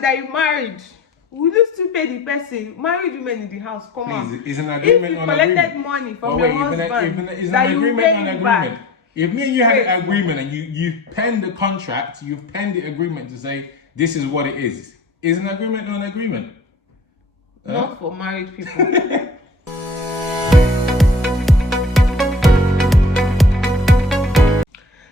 that you married, will you still pay the person? Married women in the house, come on. Is an agreement if you on collected agreement. money from your husband, Is that an you agreement pay on him agreement. back. If me and you had an agreement and you penned the contract, you've penned the agreement to say this is what it is an agreement on agreement. Not for married people.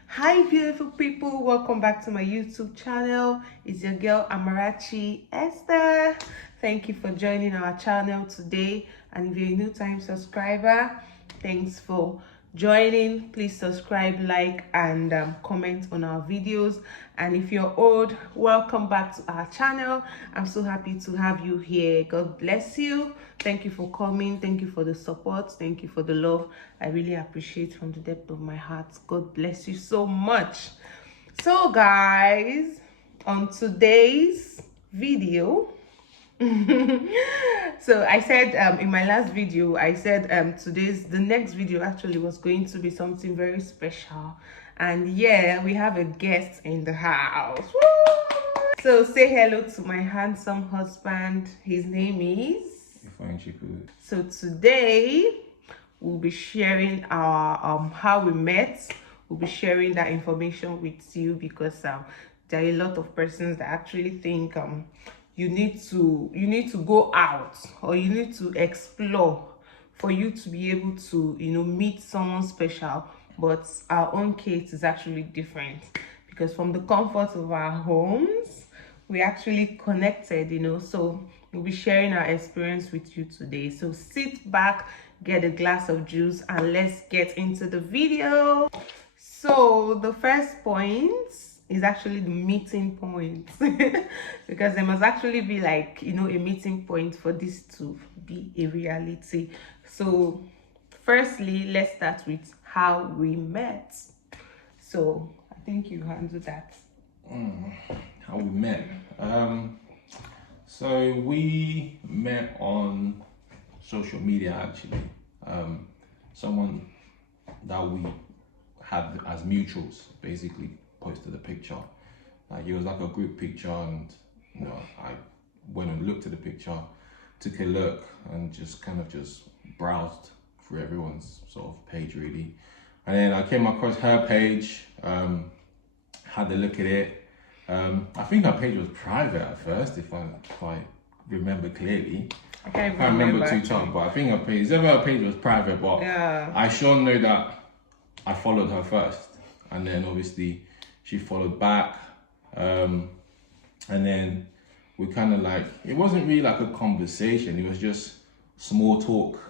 Hi beautiful people, welcome back to my YouTube channel. It's your girl Amarachi Esther. Thank you for joining our channel today, and if you're a new time subscriber, thanks for joining. Please subscribe, like, and comment on our videos. And if you're old, welcome back to our channel. I'm so happy to have you here. God bless you. Thank you for coming. Thank you for the support. Thank you for the love. I really appreciate from the depth of my heart. God bless you so much. So guys, on today's video, so I said in my last video, I said the next video actually was going to be something very special, and yeah, we have a guest in the house. Woo! So say hello to my handsome husband. His name is So today we'll be sharing our how we met. We'll be sharing that information with you because there are a lot of persons that actually think you need to go out, or you need to explore for you to be able to meet someone special. But our own case is actually different, because from the comfort of our homes we actually connected, so we'll be sharing our experience with you today. So sit back, get a glass of juice, and let's get into the video. So the first point is actually the meeting point, because there must actually be like a meeting point for this to be a reality. So firstly, let's start with how we met. So I think you handle that. How we met. So we met on social media actually. Someone that we had as mutuals basically posted a picture. Like it was like a group picture, and I went and looked at the picture, took a look, and just browsed through everyone's sort of page really. And then I came across her page, had a look at it. I think her page was private at first, if I remember clearly. I can't remember too tough, but I think her page was private, but yeah. I sure know that I followed her first, and then obviously she followed back, and then we it wasn't really like a conversation, it was just small talk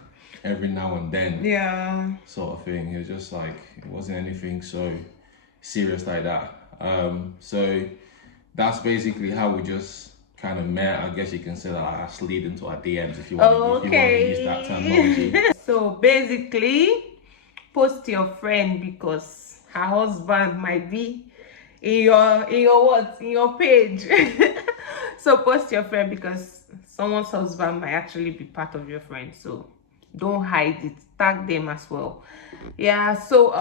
every now and then, yeah, sort of thing. It was just like, it wasn't anything so serious like that. So that's basically how we just kind of met. I guess you can say that I slid into our DMs if you want to use that terminology. So basically, post your friend because her husband might be in your page. So post your friend because someone's husband might actually be part of your friend. So don't hide it, tag them as well. Yeah. So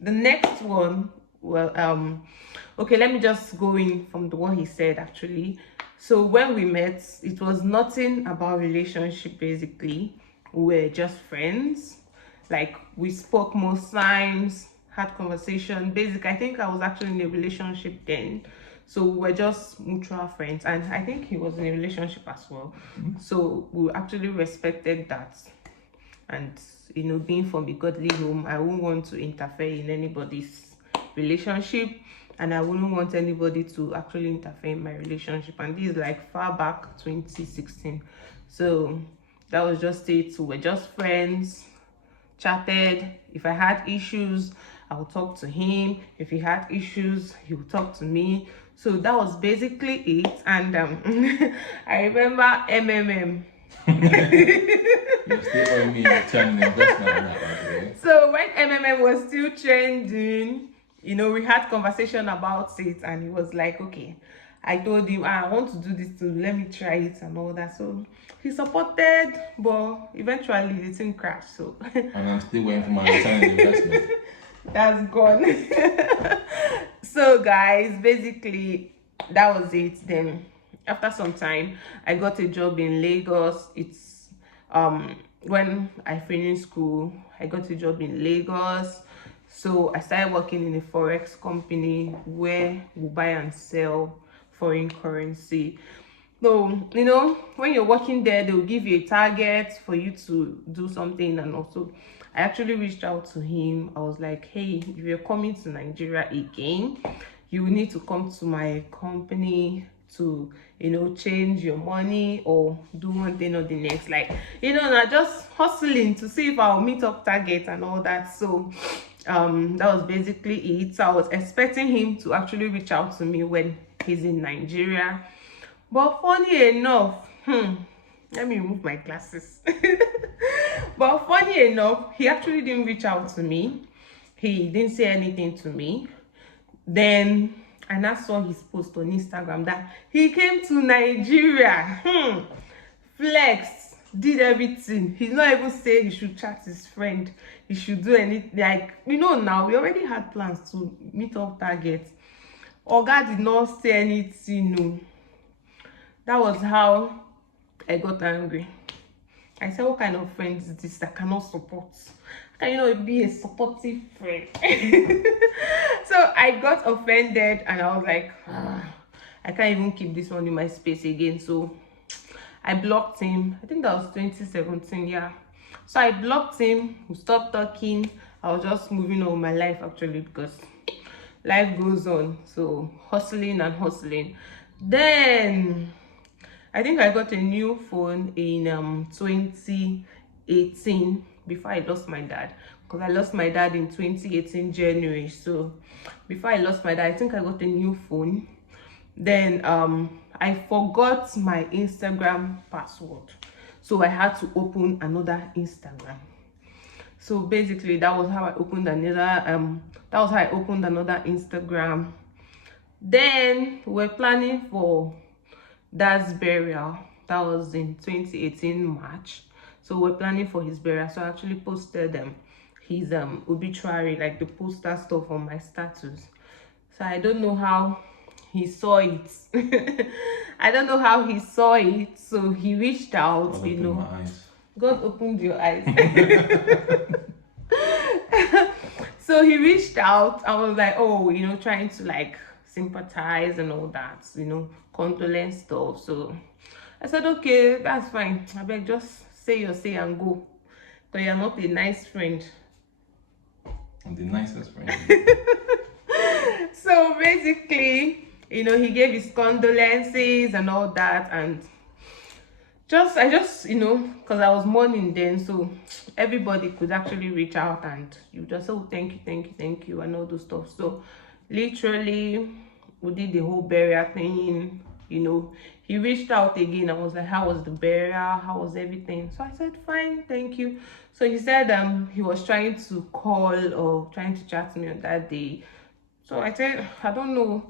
the next one, okay, let me just go in from what he said actually. So when we met, it was nothing about relationship. Basically, we were just friends. Like, we spoke most times, had conversation. Basically, I think I was actually in a relationship then, so we're just mutual friends, and I think he was in a relationship as well. So we actually respected that, and being from a godly home, I wouldn't want to interfere in anybody's relationship, and I wouldn't want anybody to actually interfere in my relationship. And this is like far back 2016. So that was just it. So we're just friends, chatted. If I had issues, I would talk to him. If he had issues, he would talk to me. So that was basically it. And I remember MMM. You're still owing me a return investment on that, by the way. So when MMM was still trending, we had conversation about it, and he was like, okay, I told him, I want to do this too, let me try it and all that. So he supported, but eventually the thing crashed. So and I'm still waiting for my return investment. That's gone. So guys, basically that was it. Then after some time, I got a job in Lagos. It's when I finished school, I got a job in Lagos. So I started working in a forex company where we buy and sell foreign currency. So, you know, when you're working there, they'll give you a target for you to do something. And also, I actually reached out to him. I was like, hey, if you're coming to Nigeria again, you will need to come to my company to, you know, change your money or do one thing or the next. Like, you know, not just hustling to see if I'll meet up target and all that. So that was basically it. So I was expecting him to actually reach out to me when he's in Nigeria. But funny enough, let me remove my glasses. But funny enough, he actually didn't reach out to me. He didn't say anything to me. Then I now saw his post on Instagram that he came to Nigeria. Flexed, did everything. He not even say he should chat his friend. He should do anything. Like, you know, now we already had plans to meet up targets. Oga did not say anything, no. That was how I got angry. I said, what kind of friend is this that cannot support? Can you not be a supportive friend? So I got offended and I was like, I can't even keep this one in my space again. So I blocked him. I think that was 2017, yeah. So I blocked him. We stopped talking. I was just moving on with my life actually, because life goes on. So hustling and hustling. Then I think I got a new phone in 2018 before I lost my dad, because I lost my dad in 2018 January. So before I lost my dad, I think I got a new phone. Then I forgot my Instagram password, so I had to open another Instagram. So basically that was how I opened another Instagram. Then we're planning for dad's burial. That was in 2018 March. So we're planning for his burial. So I actually posted his obituary, like the poster stuff, on my status. So I don't know how he saw it. I don't know how he saw it. So he reached out. God, you know, my eyes. God opened your eyes. So he reached out. I was like, oh, you know, trying to like sympathize and all that, you know, condolence stuff. So I said, okay, that's fine. I beg, just say your say and go, because you're not a nice friend. I'm the nicest friend. So basically, you know, he gave his condolences and all that, and I just, you know, because I was mourning then, so everybody could actually reach out and you just say, oh, thank you, and all those stuff. So literally, we did the whole burial thing. You know, he reached out again. I was like, how was the burial? How was everything? So I said, fine, thank you. So he said he was trying to call or trying to chat to me on that day. So I said, I don't know.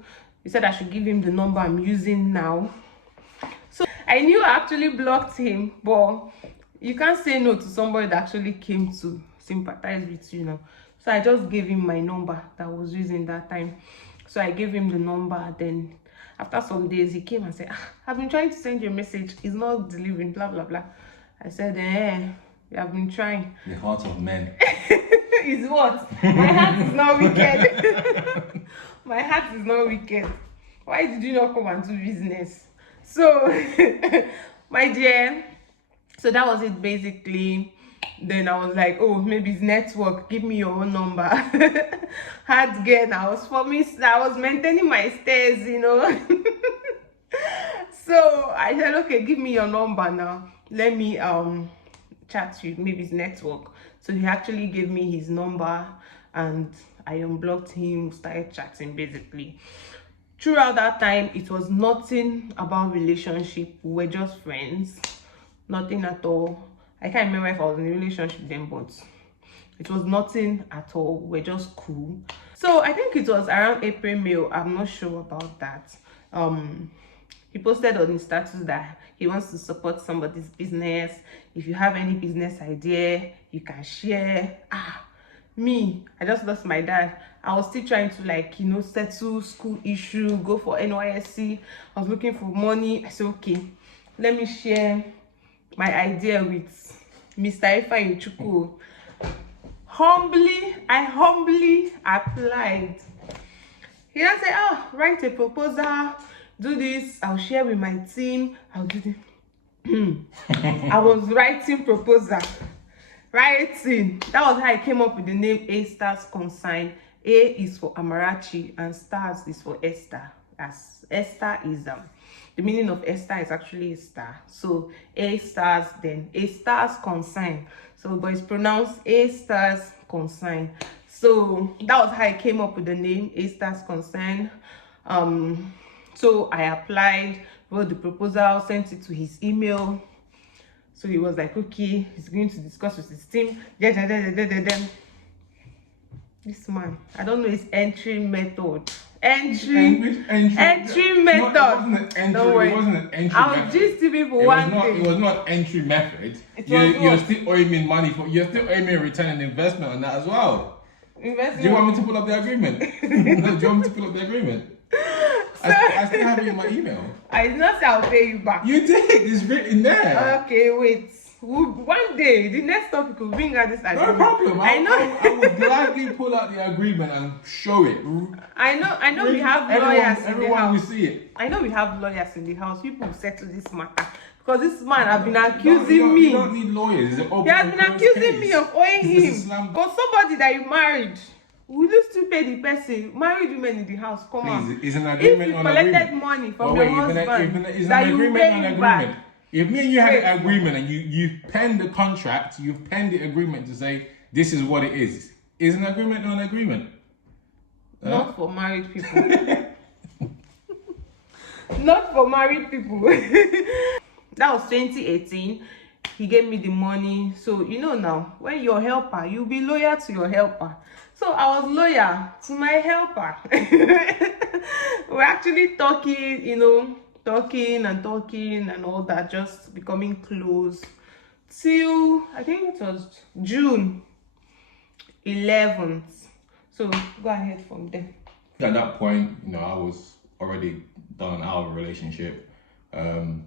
He said I should give him the number I'm using now. So I knew I actually blocked him, but you can't say no to somebody that actually came to sympathize with you now. So I just gave him my number that I was using that time. So I gave him the number. Then after some days, he came and said, I've been trying to send you a message. It's not delivering, blah, blah, blah. I said, we have been trying. The heart of men. Is what? My heart is not wicked. My heart is not wicked. Why did you not come and do business? So, my dear, so that was it basically. Then I was like, oh, maybe it's network. Give me your own number. Hard get. I was maintaining my stairs, you know. So I said, okay, give me your number now. Let me chat you. Maybe it's network. So he actually gave me his number and I unblocked him, started chatting basically. Throughout that time, it was nothing about relationship. We were just friends. Nothing at all. I can't remember if I was in a relationship then, but it was nothing at all. We're just cool. So I think it was around April, May. I'm not sure about that. He posted on his status that he wants to support somebody's business. If you have any business idea, you can share. Me, I just lost my dad. I was still trying to like, settle school issue, go for NYSC. I was looking for money. I said, okay, let me share my idea with Mr. Ifeanyi Chukwu. I humbly applied. He then said, oh, write a proposal, do this, I'll share with my team, I'll do this. I was writing proposal. Writing. That was how I came up with the name A Stars Consign. A is for Amarachi and Stars is for Esther. As Esther is the meaning of Esther is actually a star. So A Stars, then A Stars Consign. So but it's pronounced A Stars Consign. So that was how I came up with the name A Stars Consign. So I applied, wrote the proposal, sent it to his email. So he was like, okay, he's going to discuss with his team. This man, I don't know his entry method. Entry method. Don't worry. It wasn't an entry I'll method. just see people It one was not, day. It was not entry method. You're still owing me money for. You're still owing me a return on investment on that as well. Investment. Do you want me to pull up the agreement? No, do you want me to pull up the agreement? I still have it in my email. I did not say I'll pay you back. You did. It's written there. Okay, wait. One day, the next topic will bring out this agreement. No problem. I know. I would gladly pull out the agreement and show it. I know. We have lawyers in the Everyone house. will see it. I know we have lawyers in the house. People will settle this matter because this man has been accusing me. You don't need lawyers. It's an open He has been accusing me of owing him for somebody that you married. Will you still pay the person? Married women in the house, come on. Please, it's an If agreement you on collected agreement. money from But your husband, it's that an you agreement pay on him agreement. back. If me and you had an agreement and you penned the contract, you've penned the agreement to say this is what it is. Is an agreement on agreement? Not for married people. Not for married people. That was 2018. He gave me the money. So now, when you're a helper, you'll be loyal to your helper. So I was loyal to my helper. We're actually talking, talking and all that, just becoming close till I think it was June 11th. So go ahead from there. At that point, I was already done out of a relationship, and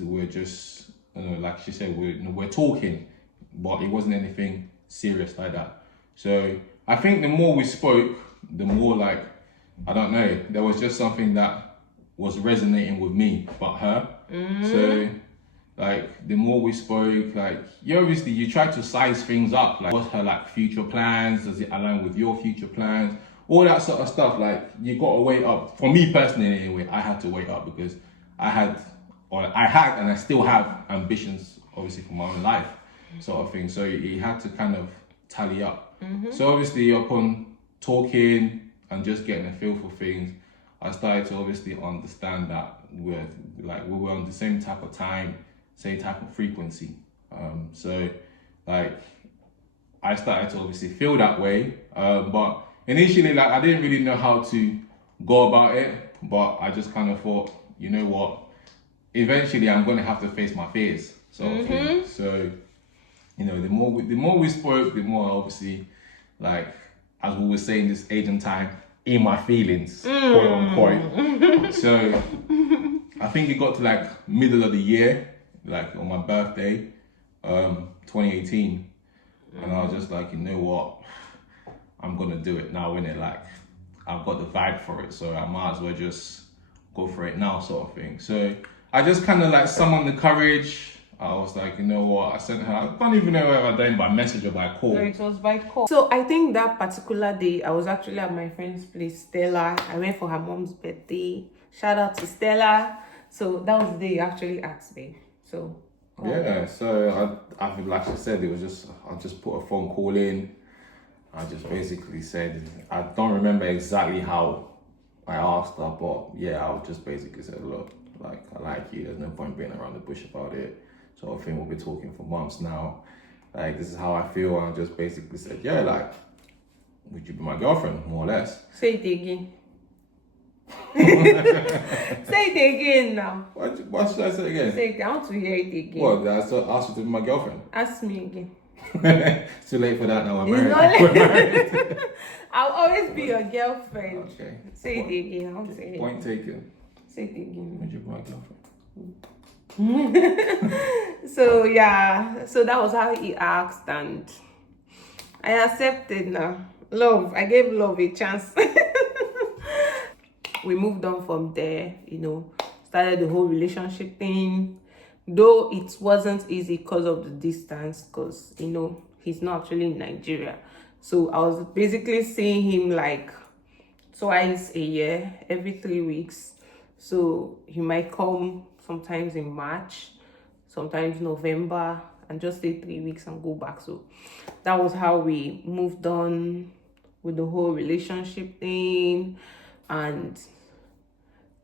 we're just, like she said, we're talking, but it wasn't anything serious like that. So I think the more we spoke, the more like, I don't know, there was just something that was resonating with me, but her. So like the more we spoke, like you try to size things up, like what's her like future plans, does it align with your future plans, all that sort of stuff. Like you got to weigh up. For me personally anyway, I had to weigh up because I had and I still have ambitions obviously for my own life, sort of thing. So it had to kind of tally up. So obviously upon talking and just getting a feel for things, I started to obviously understand that we were on the same type of time, same type of frequency. So like I started to obviously feel that way. But initially, like I didn't really know how to go about it. But I just kind of thought, you know what? Eventually, I'm gonna have to face my fears, sort of thing. So, the more we spoke, the more obviously, like as we were saying this age and time, in my feelings, quote unquote. So I think it got to like middle of the year, like on my birthday, 2018, and I was just like, you know what, I'm gonna do it now, innit? Like I've got the vibe for it, so I might as well just go for it now, sort of thing. So I just kind of like summoned the courage. I was like, you know what, I sent her, I don't even know whether I done by message or by call. No, it was by call. So I think that particular day, I was actually at my friend's place, Stella. I went for her mom's birthday. Shout out to Stella. So that was the day you actually asked me. So yeah, so I like she said, it was just, I just put a phone call in. I just basically said, I don't remember exactly how I asked her, but yeah, I just basically said, look, like I like you, there's no point being around the bush about it. So I think we'll be talking for months now. Like, this is how I feel. And I just basically said, yeah, like, would you be my girlfriend, more or less? Say it again. Say it again now. What should I say again? Say it. I want to hear it again. What, did I ask you to be my girlfriend? Ask me again. It's too late for that now. It's not We're married. I'll always be your girlfriend. Okay. Say it again. I'll say it. Point taken. Say it again. Would you be my girlfriend? So yeah, so that was how he asked, and I accepted now. Love, I gave love a chance. We moved on from there, started the whole relationship thing. Though it wasn't easy because of the distance, because he's not actually in Nigeria. So I was basically seeing him like twice a year, every 3 weeks. So he might come sometimes in March, sometimes November, and just stay 3 weeks and go back. So that was how we moved on with the whole relationship thing, and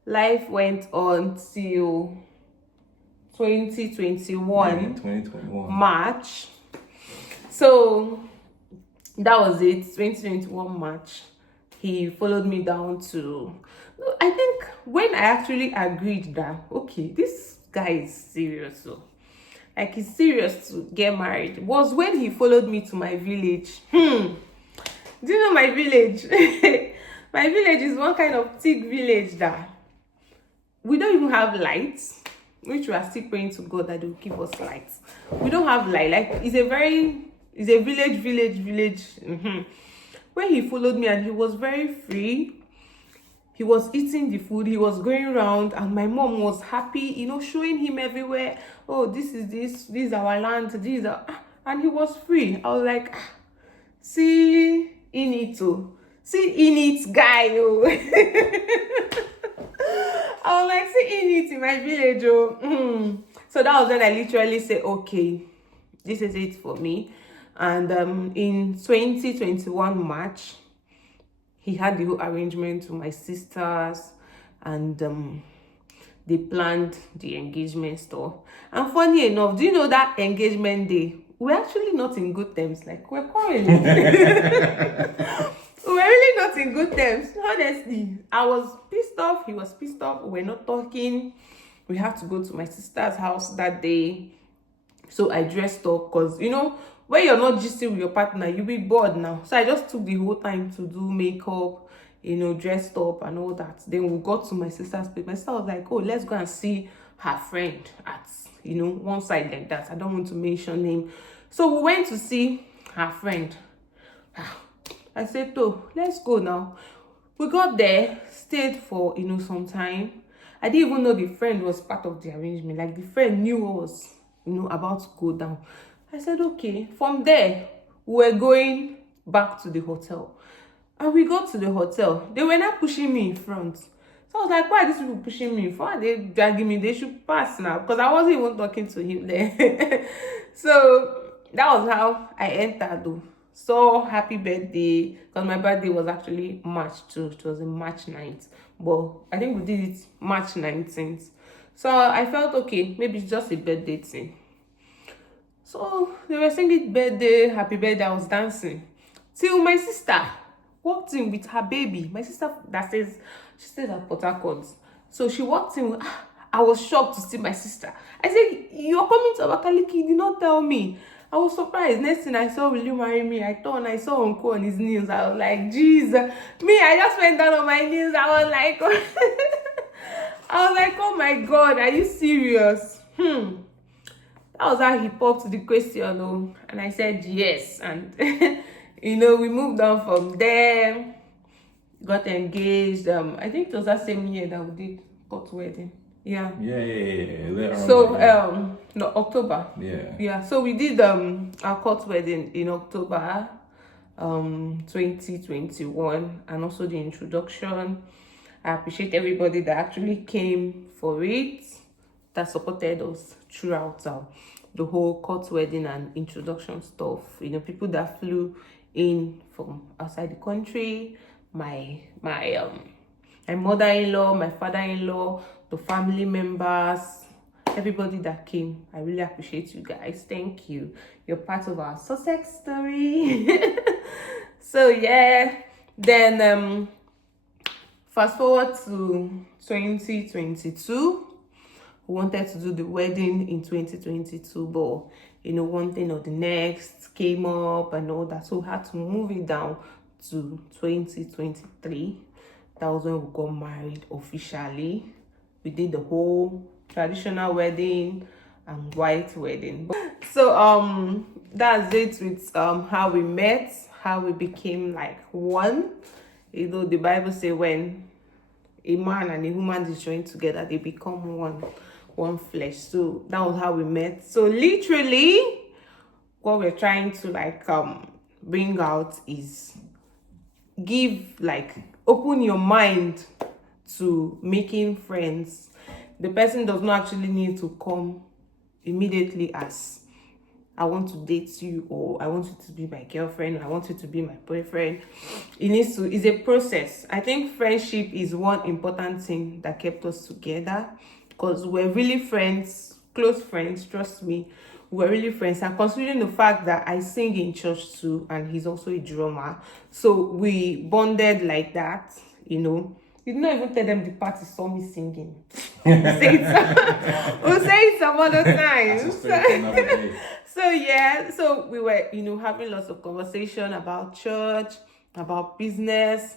life went on till 2021 March. So that was it. 2021 March, he followed me down to, I think when I actually agreed that okay, this guy is serious, so like he's serious to get married, was when he followed me to my village. Do you know my village? My village is one kind of thick village that we don't even have lights, which we are still praying to God that they will give us lights. We don't have light. Like it's a village. When he followed me, and he was very free, he was eating the food, he was going around, and my mom was happy, showing him everywhere. Oh, this is our land, and he was free. I was like, see in it, guy, oh. I was like, see in it in my village, oh. So that was when I literally said, okay, this is it for me. And in 2021 March, he had the whole arrangement to my sisters, and they planned the engagement stuff. And funny enough, do you know that engagement day, we're actually not in good terms. Like, we're quarreling. We're really not in good terms. Honestly, I was pissed off. He was pissed off. We're not talking. We had to go to my sister's house that day. So I dressed up because, when you're not gisting with your partner, you'll be bored now. So I just took the whole time to do makeup, dressed up and all that. Then we got to my sister's place. My sister was like, oh, let's go and see her friend at, one side like that. I don't want to mention name. So we went to see her friend. I said, oh, let's go now. We got there, stayed for, some time. I didn't even know the friend was part of the arrangement. Like, the friend knew what was, about to go down. I said, okay. From there, we were going back to the hotel. And we got to the hotel. They were not pushing me in front. So I was like, why are these people pushing me in front? They dragging me. They should pass now. Because I wasn't even talking to him there. So that was how I entered, though. So happy birthday, because my birthday was actually March 2. It was in March 9th, but I think we did it March 19th. So I felt okay, maybe it's just a birthday thing. So they were singing birthday, happy birthday. I was dancing till my sister walked in with her baby. My sister she stays at Port Harcourt. So she walked in. I was shocked to see my sister. I said, you're coming to Abakaliki, you did not tell me. I was surprised. Next thing I saw, will you marry me? I saw Uncle on his knees. I was like, Jesus. Me, I just went down on my knees. I was like, oh my God, are you serious? That was how he popped the question, though. And I said, yes. And, we moved on from there. Got engaged. I think it was that same year that we did court wedding. Yeah. Later so on, no, October. Yeah. So we did our court wedding in October 2021, and also the introduction. I appreciate everybody that actually came for it, that supported us throughout the whole court wedding and introduction stuff. People that flew in from outside the country, my mother-in-law, my father-in-law, the family members, everybody that came. I really appreciate you guys. Thank you. You're part of our success story. So yeah, then fast forward to 2022. We wanted to do the wedding in 2022, but one thing or the next came up and all that, so we had to move it down to 2023. That was when we got married officially. We did the whole traditional wedding and white wedding. So that's it with how we met, how we became like one. The Bible say when a man and a woman is joined together, they become one flesh. So that was how we met. So literally what we're trying to bring out is open your mind to making friends. The person does not actually need to come immediately as I want to date you, or I want you to be my girlfriend, or I want you to be my boyfriend. It's a process. I think friendship is one important thing that kept us together, because we're really friends, close friends, trust me. We're really friends. And considering the fact that I sing in church too, and he's also a drummer, so we bonded like that. You did not even tell them the party saw me singing. We'll say it some other time. So we were, having lots of conversation about church, about business,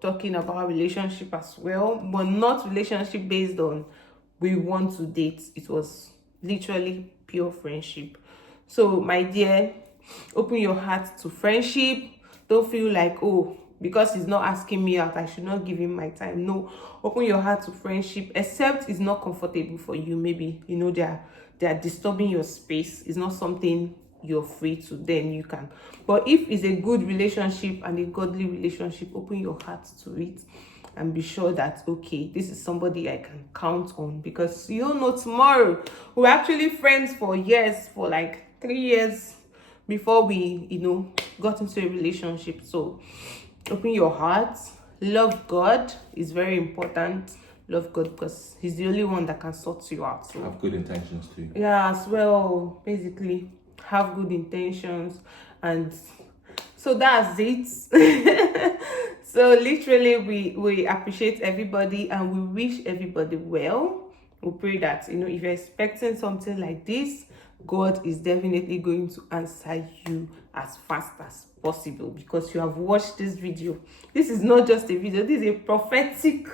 talking about relationship as well, but not relationship based on we want to date. It was literally pure friendship. So my dear, open your heart to friendship. Don't feel like, oh, because he's not asking me out, I should not give him my time. No, open your heart to friendship, except it's not comfortable for you. Maybe they are disturbing your space. It's not something you're free to, then you can. But if it's a good relationship and a godly relationship, open your heart to it and be sure that, okay, this is somebody I can count on, because you don't know tomorrow. We're actually friends for years, for like 3 years before we got into a relationship. So open your heart. Love God is very important. Love God because he's the only one that can sort you out. So have good intentions too. Yeah, as well. Basically, have good intentions. And so that's it. So literally we appreciate everybody and we wish everybody well. We pray that if you're expecting something like this, God is definitely going to answer you as fast as possible, because you have watched this video. This is not just a video, this is a prophetic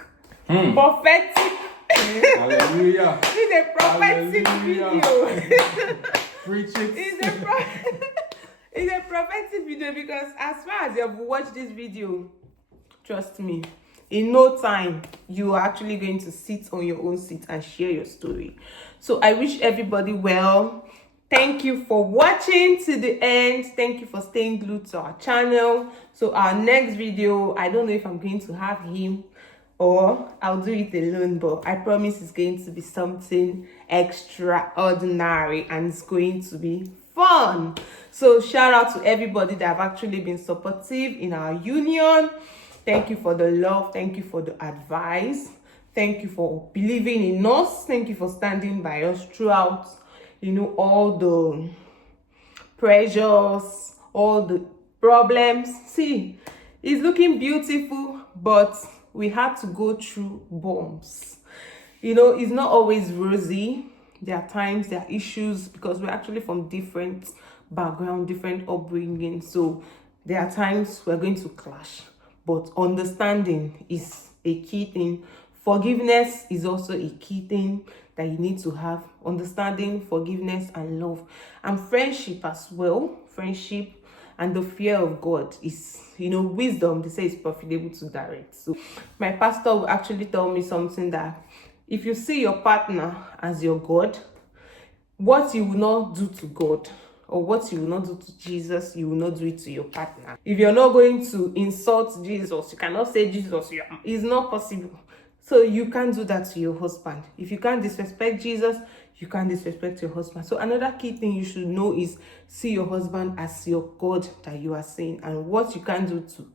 Hallelujah. This is a prophetic video. Preach it. It's a prophetic video, because as far as you have watched this video, trust me, in no time you are actually going to sit on your own seat and share your story. So I wish everybody well. Thank you for watching to the end. Thank you for staying glued to our channel. So our next video, I don't know if I'm going to have him or I'll do it alone, but I promise it's going to be something extraordinary and it's going to be fun. So shout out to everybody that have actually been supportive in our union. Thank you for the love. Thank you for the advice. Thank you for believing in us. Thank you for standing by us throughout all the pressures, all the problems. See, it's looking beautiful, but we had to go through bumps. It's not always rosy. There are times, there are issues, because we're actually from different background, different upbringing. So there are times we're going to clash, but understanding is a key thing. Forgiveness is also a key thing that you need to have. Understanding, forgiveness, and love. And friendship as well. Friendship and the fear of God is, wisdom, they say, is profitable to direct. So my pastor will actually tell me something, that if you see your partner as your God, what you will not do to God, or what you will not do to Jesus, you will not do it to your partner. If you're not going to insult Jesus, you cannot say Jesus, it's not possible. So you can't do that to your husband. If you can't disrespect Jesus, you can't disrespect your husband. So another key thing you should know is see your husband as your God that you are saying. And what you can't do to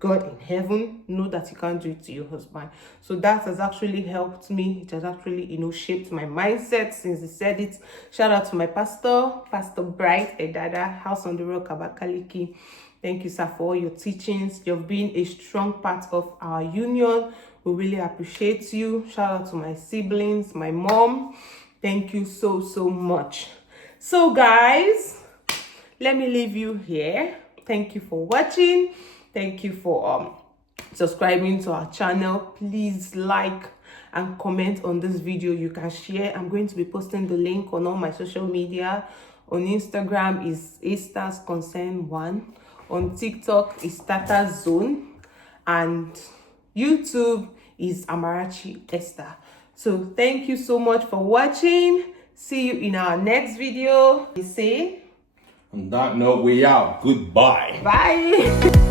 God in heaven, know that you can't do it to your husband. So that has actually helped me. It has actually, shaped my mindset since he said it. Shout out to my pastor, Pastor Bright Edada, House on the Rock, Abakaliki. Thank you, sir, for all your teachings. You've been a strong part of our union. We really appreciate you. Shout out to my siblings, my mom. Thank you so, so much. So, guys, let me leave you here. Thank you for watching. Thank you for subscribing to our channel. Please like and comment on this video. You can share. I'm going to be posting the link on all my social media. On Instagram is Esther's Concern 1. On TikTok is Tata Zone. And YouTube is Amarachi Esther. So thank you so much for watching. See you in our next video. We say, on that note, we out. Goodbye. bye.